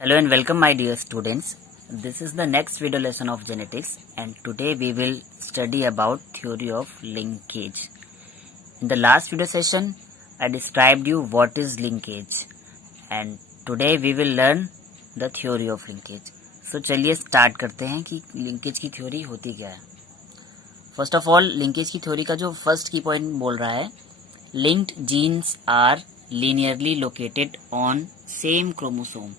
Hello and welcome my dear students. This is the next video lesson of genetics and today we will study about theory of linkage. In the last video session I described you what is linkage and today we will learn the theory of linkage. So चलिए start करते हैं कि linkage की theory होती क्या है. First of all linkage की theory का जो first key point बोल रहा है, linked genes are linearly located on same chromosome.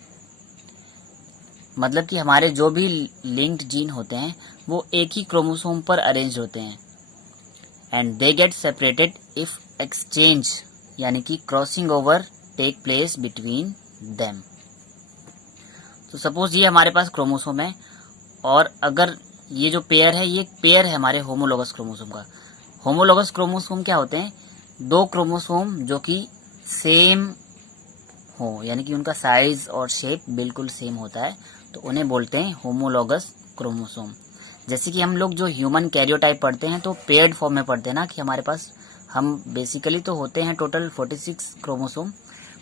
मतलब कि हमारे जो भी लिंक्ड जीन होते हैं वो एक ही क्रोमोसोम पर अरेंज होते हैं and they get separated if exchange यानी कि crossing over take place between them. तो सपोज ये हमारे पास क्रोमोसोम है और अगर ये जो पेयर है ये पेयर है हमारे होमोलोगस क्रोमोसोम का. होमोलोगस क्रोमोसोम क्या होते हैं? दो क्रोमोसोम जो कि सेम हो यानी कि उनका साइज और शेप बिल्कुल सेम होता है तो उन्हें बोलते हैं होमोलोगस क्रोमोसोम. जैसे कि हम लोग जो ह्यूमन कैरियोटाइप पढ़ते हैं तो पेयर्ड फॉर्म में पढ़ते हैं ना कि हमारे पास हम बेसिकली तो होते हैं टोटल 46 क्रोमोसोम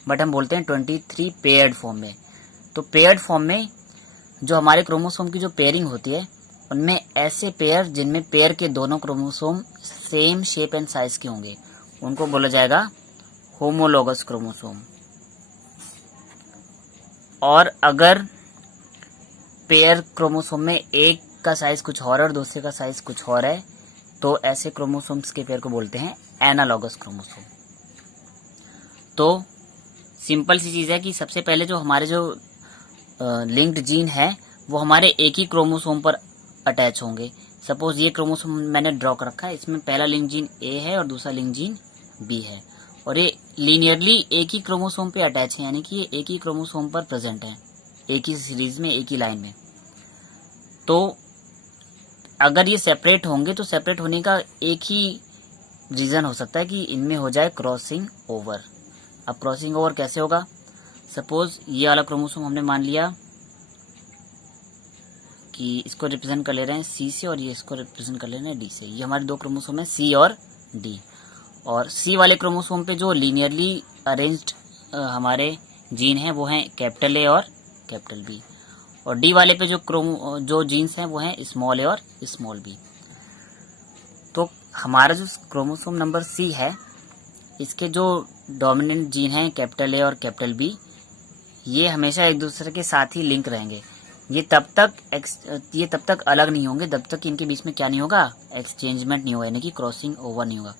बट हम बोलते हैं 23 पेयर्ड फॉर्म में. तो पेयर्ड फॉर्म में जो हमारे क्रोमोसोम की जो पेयरिंग होती है उनमें ऐसे पेयर जिनमें पेयर के दोनों chromosome same shape and size के होंगे उनको बोला जाएगा होमोलोगस क्रोमोसोम. और अगर पेयर क्रोमोसोम में एक का साइज कुछ और दूसरे का साइज कुछ और है तो ऐसे क्रोमोसोम्स के पेयर को बोलते हैं एनालॉगस क्रोमोसोम. तो सिंपल सी चीज है कि सबसे पहले जो हमारे जो लिंक्ड जीन है वो हमारे एक ही क्रोमोसोम पर अटैच होंगे. सपोज ये क्रोमोसोम मैंने ड्रॉ कर रखा है, इसमें पहला लिंक जीन ए है और दूसरा लिंक जीन बी है और ये लीनियरली एक ही क्रोमोसोम पे अटैच है यानी कि ये एक ही क्रोमोसोम पर प्रेजेंट है, एक ही सीरीज में एक ही लाइन में. तो अगर ये सेपरेट होंगे तो सेपरेट होने का एक ही रीजन हो सकता है कि इनमें हो जाए क्रॉसिंग ओवर. अब क्रॉसिंग ओवर कैसे होगा? सपोज ये वाला क्रोमोसोम हमने मान लिया कि इसको रिप्रेजेंट कर ले रहे हैं सी से और ये इसको रिप्रेजेंट कर ले रहे हैं डी से. ये हमारे दो क्रोमोसोम है सी और डी और सी वाले क्रोमोसोम पे जो लीनियरली अरेंज्ड हमारे जीन हैं वो हैं कैपिटल ए और कैपिटल बी और डी वाले पे जो जीन्स हैं वो हैं स्मॉल ए और स्मॉल बी. तो हमारा जो क्रोमोसोम नंबर सी है इसके जो डोमिनेंट जीन हैं कैपिटल ए और कैपिटल बी ये हमेशा एक दूसरे के साथ ही लिंक रहेंगे. ये तब तक अलग नहीं होंगे जब तक इनके बीच में क्या नहीं होगा, एक्सचेंजमेंट नहीं होगा यानी कि क्रॉसिंग ओवर नहीं होगा.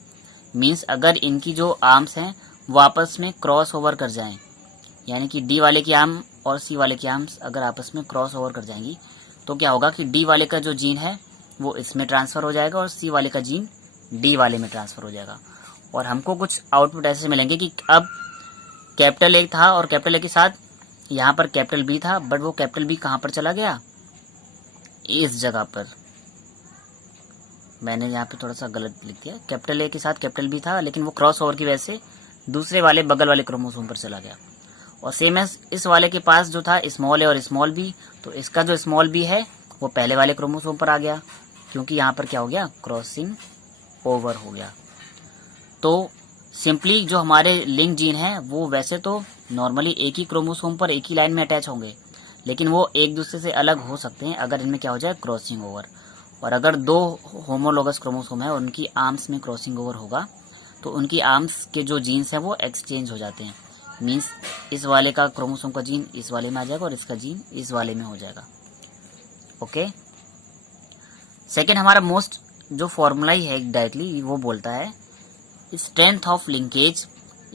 मीन्स अगर इनकी जो आर्म्स हैं वो आपस में क्रॉस ओवर कर जाएं यानी कि डी वाले की आर्म और सी वाले की आर्म्स अगर आपस में क्रॉस ओवर कर जाएंगी तो क्या होगा कि डी वाले का जो जीन है वो इसमें ट्रांसफर हो जाएगा और सी वाले का जीन डी वाले में ट्रांसफर हो जाएगा. और हमको कुछ आउटपुट ऐसे मिलेंगे कि अब कैपिटल ए था और कैपिटल ए के साथ यहाँ पर कैपिटल बी था बट वो कैपिटल बी कहाँ पर चला गया, इस जगह पर. मैंने यहाँ पे थोड़ा सा गलत लिख दिया. कैपिटल ए के साथ कैपिटल बी था लेकिन वो क्रॉस ओवर की वजह से दूसरे वाले बगल वाले क्रोमोसोम पर चला गया. और सेम है इस वाले के पास जो था स्मॉल ए और स्मॉल बी तो इसका जो स्मॉल बी है वो पहले वाले क्रोमोसोम पर आ गया क्योंकि यहाँ पर क्या हो गया, क्रॉसिंग ओवर हो गया. तो सिंपली जो हमारे लिंक जीन है वो वैसे तो नॉर्मली एक ही क्रोमोसोम पर एक ही लाइन में अटैच होंगे लेकिन वो एक दूसरे से अलग हो सकते हैं अगर इनमें क्या हो जाए, क्रॉसिंग ओवर. और अगर दो होमोलोगस क्रोमोसोम है और उनकी आर्म्स में क्रॉसिंग ओवर होगा तो उनकी आर्म्स के जो जीन्स हैं वो एक्सचेंज हो जाते हैं. मीन्स इस वाले का क्रोमोसोम का जीन इस वाले में आ जाएगा और इसका जीन इस वाले में हो जाएगा. ओके. सेकेंड हमारा मोस्ट जो फॉर्मूला ही है डायरेक्टली वो बोलता है strength of linkage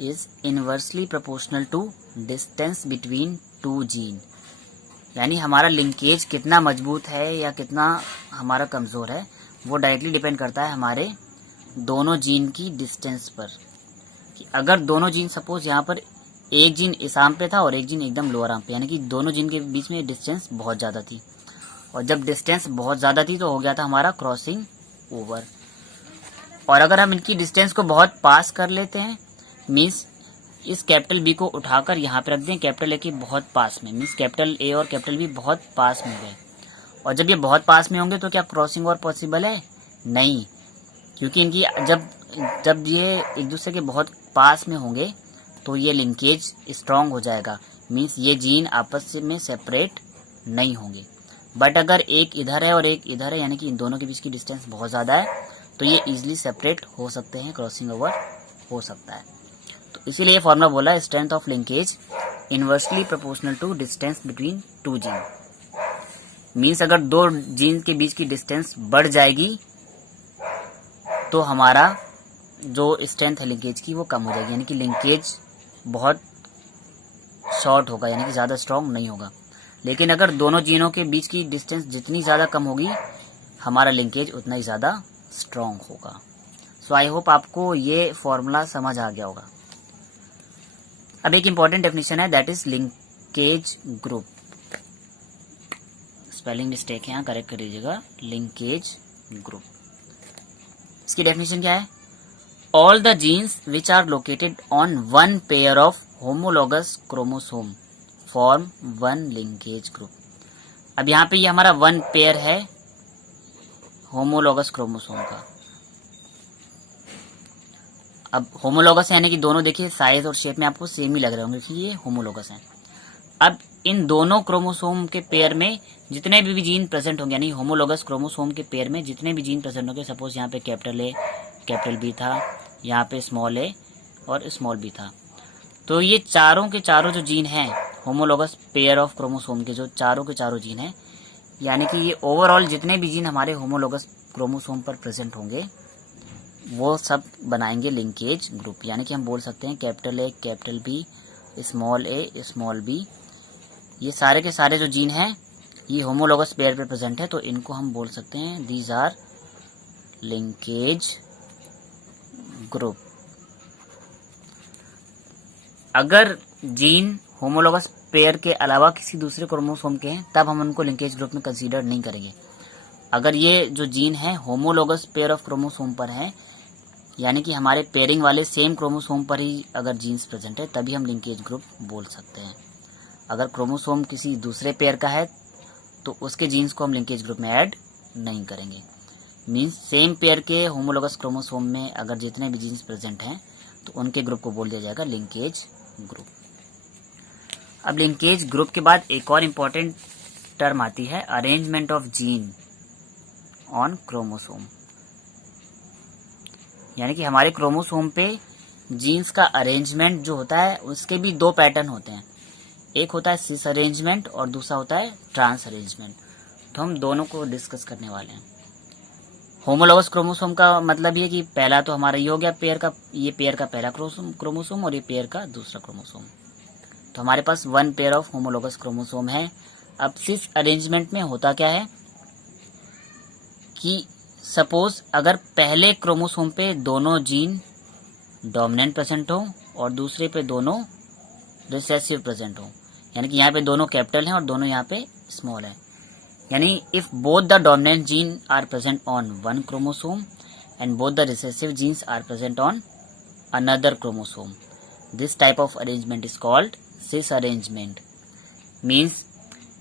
is inversely proportional to distance between two gene. यानी हमारा लिंकेज कितना मजबूत है या कितना हमारा कमज़ोर है वो डायरेक्टली डिपेंड करता है हमारे दोनों जीन की डिस्टेंस पर. कि अगर दोनों जीन सपोज यहाँ पर एक जीन इस आर्म पे था और एक जीन एकदम लोअर आर्म पे यानी कि दोनों जीन के बीच में डिस्टेंस बहुत ज़्यादा थी और जब डिस्टेंस बहुत ज़्यादा थी तो हो गया था हमारा क्रॉसिंग ओवर. और अगर हम इनकी डिस्टेंस को बहुत पास कर लेते हैं मीन्स इस कैपिटल बी को उठाकर यहाँ पे रख दें कैपिटल ए के बहुत पास में, मीन्स कैपिटल ए और कैपिटल बी बहुत पास में गए और जब ये बहुत पास में होंगे तो क्या क्रॉसिंग ओवर पॉसिबल है? नहीं, क्योंकि इनकी जब ये एक दूसरे के बहुत पास में होंगे तो ये लिंकेज स्ट्रांग हो जाएगा. मीन्स ये जीन आपस में सेपरेट नहीं होंगे। बट अगर एक इधर है और एक इधर है, यानी कि इन दोनों के बीच की डिस्टेंस बहुत ज़्यादा है, तो ये इजीली सेपरेट हो सकते हैं, क्रॉसिंग ओवर हो सकता है। तो इसीलिए ये फॉर्मूला बोला strength of linkage inversely proportional to distance between two gene. Means अगर दो जीन के बीच की डिस्टेंस बढ़ जाएगी तो हमारा जो स्ट्रेंथ है लिंकेज की वो कम हो जाएगी, यानी कि लिंकेज बहुत शॉर्ट होगा, यानी कि ज़्यादा स्ट्रॉन्ग नहीं होगा। लेकिन अगर दोनों जीनों के बीच की डिस्टेंस जितनी ज़्यादा कम होगी, हमारा लिंकेज उतना ही ज़्यादा स्ट्रॉन्ग होगा। सो आई होप आपको ये फॉर्मूला समझ आ गया होगा। अब एक इम्पॉर्टेंट डेफिनेशन है, that is linkage group. Spelling mistake है, यहाँ करेक्ट कर दीजिएगा, लिंकेज ग्रुप। इसकी डेफिनेशन क्या है? All the genes which are located on one pair of homologous chromosome form one linkage group. अब यहाँ पे ये हमारा वन पेयर है होमोलॉगस क्रोमोसोम का। अब होमोलॉगस यानी कि दोनों देखिए साइज और शेप में आपको सेम ही लग रहे होंगे कि ये होमोलॉगस हैं। अब इन दोनों क्रोमोसोम के पेयर में जितने भी जीन प्रेजेंट होंगे, यानी होमोलॉगस क्रोमोसोम के पेयर में जितने भी जीन प्रेजेंट होंगे, सपोज यहाँ पे कैपिटल ए कैपिटल बी था, यहाँ पे स्मॉल ए और स्मॉल बी था, तो ये चारों के चारों जो जीन हैं होमोलॉगस पेयर ऑफ क्रोमोसोम के जो चारों के चारों जीन हैं, यानी कि ये ओवरऑल जितने भी जीन हमारे होमोलॉगस क्रोमोसोम पर प्रेजेंट होंगे वो सब बनाएंगे लिंकेज ग्रुप। यानी कि हम बोल सकते हैं capital A capital B small A small B, ये सारे के सारे जो जीन हैं ये होमोलॉगस पेयर पे प्रेजेंट है, तो इनको हम बोल सकते हैं दीज आर लिंकेज ग्रुप। अगर जीन होमोलॉगस पेयर के अलावा किसी दूसरे क्रोमोसोम के हैं तब हम उनको लिंकेज ग्रुप में कंसीडर नहीं करेंगे। अगर ये जो जीन है होमोलॉगस पेयर ऑफ क्रोमोसोम पर है, यानी कि हमारे पेयरिंग वाले सेम क्रोमोसोम पर ही अगर जीन्स प्रेजेंट है, तभी हम लिंकेज ग्रुप बोल सकते हैं। अगर क्रोमोसोम किसी दूसरे पेयर का है तो उसके जीन्स को हम लिंकेज ग्रुप में ऐड नहीं करेंगे। मीन्स सेम पेयर के होमोलॉगस क्रोमोसोम में अगर जितने भी जीन्स प्रेजेंट हैं तो उनके ग्रुप को बोल दिया जाएगा लिंकेज ग्रुप। अब लिंकेज ग्रुप के बाद एक और इम्पॉर्टेंट टर्म आती है, arrangement of gene on chromosome. यानी कि हमारे क्रोमोसोम पे जीन्स का अरेंजमेंट जो होता है उसके भी दो पैटर्न होते हैं, एक होता है सिस अरेंजमेंट और दूसरा होता है ट्रांस अरेंजमेंट। तो हम दोनों को डिस्कस करने वाले हैं। होमोलॉगस क्रोमोसोम का मतलब ये कि पहला तो हमारा ये हो गया पेयर का, ये पेयर का पहला क्रोमोसोम और ये पेयर का दूसरा क्रोमोसोम। तो हमारे पास one pair of homologous chromosome है। अब सिस अरेंजमेंट में होता क्या है कि सपोज अगर पहले क्रोमोसोम पे दोनों जीन डोमिनेंट प्रेजेंट हो और दूसरे पे दोनों रिसेसिव प्रेजेंट हो, यानी कि यहाँ पे दोनों कैपिटल हैं और दोनों यहाँ पे स्मॉल है, यानी if both the dominant gene are present on one chromosome and both the recessive genes are present on another chromosome, this type of arrangement is called cis arrangement. Means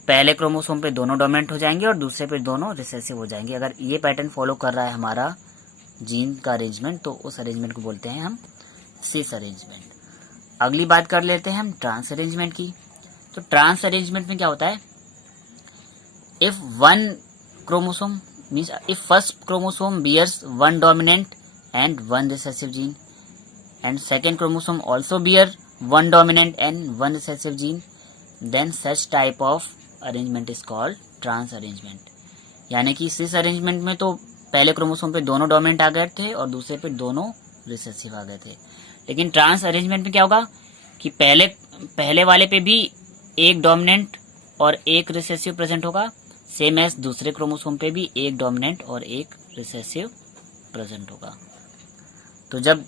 पहले chromosome पे दोनों dominant हो जाएंगे और दूसरे पे दोनों recessive हो जाएंगे। अगर ये पैटर्न फॉलो कर रहा है हमारा जीन का अरेंजमेंट तो उस अरेंजमेंट को बोलते हैं हम सिस अरेंजमेंट। अगली बात कर लेते हैं हम ट्रांस अरेंजमेंट की। तो ट्रांस अरेंजमेंट में क्या होता है, if one chromosome means if first chromosome bears one dominant and one recessive gene and second chromosome also bear one dominant and one recessive gene, then such type of arrangement is called trans arrangement. यानी कि सिस arrangement में तो पहले chromosome पे दोनों dominant आ गए थे और दूसरे पे दोनों रिसेसिव आ गए थे, लेकिन ट्रांस अरेंजमेंट में क्या होगा कि पहले वाले पे भी एक डोमिनेंट और एक रिसेसिव प्रेजेंट होगा, सेम एज दूसरे क्रोमोसोम पे भी एक डोमिनेंट और एक रिसेसिव प्रेजेंट होगा। तो जब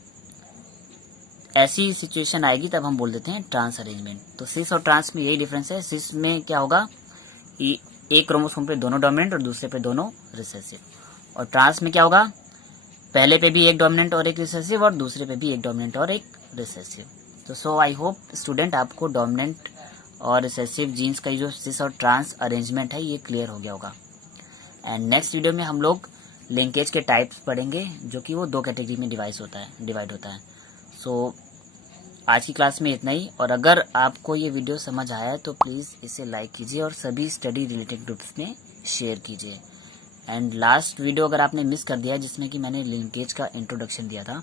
ऐसी सिचुएशन आएगी तब हम बोल देते हैं ट्रांस अरेंजमेंट। तो सिस और ट्रांस में यही डिफरेंस है। सिस में क्या होगा कि एक क्रोमोसोम पे दोनों डोमिनेंट और दूसरे पे दोनों रिसेसिव, और ट्रांस में क्या होगा पहले पे भी एक डोमिनेंट और एक रिसेसिव और दूसरे पे भी एक डोमिनेंट और एक रिसेसिव। तो सो आई होप स्टूडेंट आपको डोमिनेंट और रिसेसिव जीन्स का जो सिस और ट्रांस अरेंजमेंट है ये क्लियर हो गया होगा। एंड नेक्स्ट वीडियो में हम लोग लिंकेज के टाइप्स पढ़ेंगे जो कि वो दो कैटेगरी में डिवाइड होता है। सो आज की क्लास में इतना ही, और अगर आपको ये वीडियो समझ आया है तो प्लीज़ इसे लाइक कीजिए और सभी स्टडी रिलेटेड ग्रुप्स में शेयर कीजिए। एंड लास्ट वीडियो अगर आपने मिस कर दिया है जिसमें कि मैंने लिंकेज का इंट्रोडक्शन दिया था,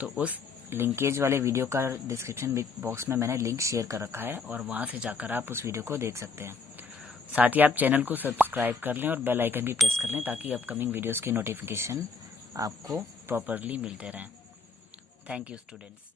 तो उस लिंकेज वाले वीडियो का डिस्क्रिप्शन बॉक्स में मैंने लिंक शेयर कर रखा है और वहाँ से जाकर आप उस वीडियो को देख सकते हैं। साथ ही आप चैनल को सब्सक्राइब कर लें और बेल आइकन भी प्रेस कर लें ताकि अपकमिंग वीडियोस के नोटिफिकेशन आपको प्रॉपरली मिलते रहें। Thank you students.